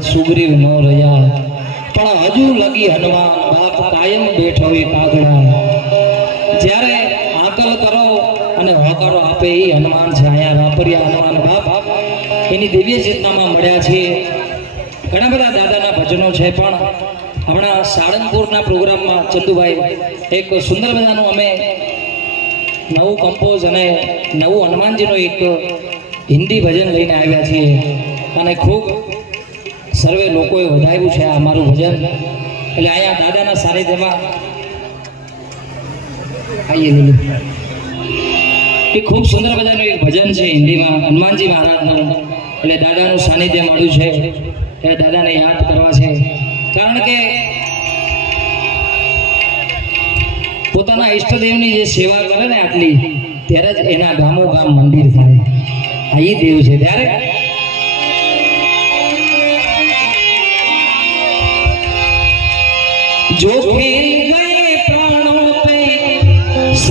સુગ્રીવ ન રહ્યા. પણ હજુ લગી હનુમાન બાપ કાયમ બેઠો એ કાગડા. જ્યારે આકલ કરો અને હોકારો આપે એ હનુમાન છે. અહીંયા વાપર્યા હનુમાન બાપ. એની દિવ્ય ચેતનામાં મળ્યા છે. ઘણા બધા દાદાના ભજનો છે, પણ હમણાં સાળંગપુરના પ્રોગ્રામમાં ચંદુભાઈ, એક સુંદર મજાનું અમે નવું કમ્પોઝ અને નવું હનુમાનજીનું એક હિન્દી ભજન લઈને આવ્યા છીએ. અને ખૂબ સર્વે લોકોએ વધાવ્યું છે આ અમારું ભજન. એટલે અહીંયા દાદાના સાનિધ્યમાં એ ખૂબ સુંદર મજાનું એક ભજન છે હિન્દીમાં, હનુમાનજી મહારાજનું. એટલે દાદાનું સાનિધ્ય મળ્યું છે. એટલે દાદાને યાદ કરવા છે. કારણ કે પોતાના ઈષ્ટદેવની જે સેવા કરે ને આટલી, ત્યારે જ એના ગામો ગામ મંદિર થાય. આ ઈ દેવ છે. ત્યારે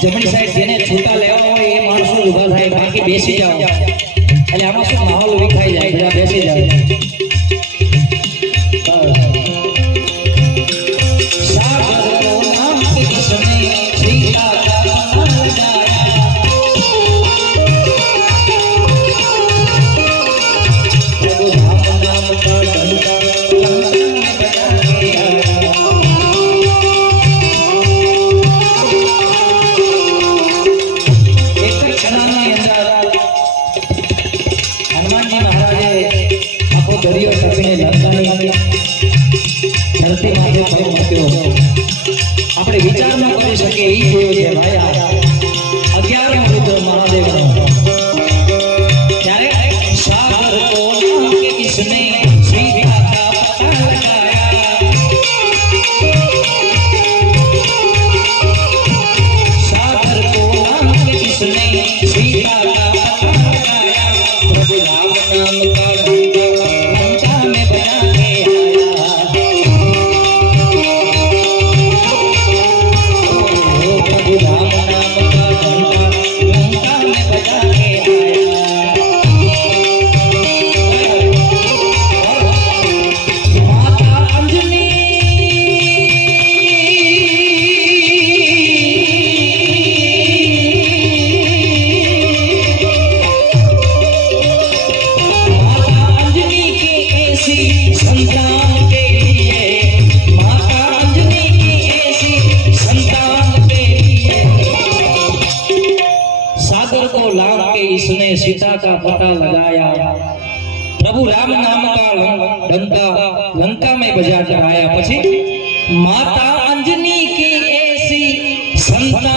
જમણી સાઈડ જેને છૂટા લેવા હોય એ માણસો ઊભા થાય બાકી બેસી જાઓ. આખો દરિયો ટપીને નર્મદાની વાગે ધરતી માથે પગ મૂક્યો આપણે વિચાર ન કરી શકે એ થયો છે ભાઈ અગિયારમો રુદ્ર મહાદેવનો ત્યારે સાગર કો નામ કિસને સીતા કા પતા લગાયા સાગર કો નામ કિસને सीता का पता लगाया प्रभु राम नाम का लं- डंका लंका में बजा कर आया પછી માતા અંજની की ऐसी संतान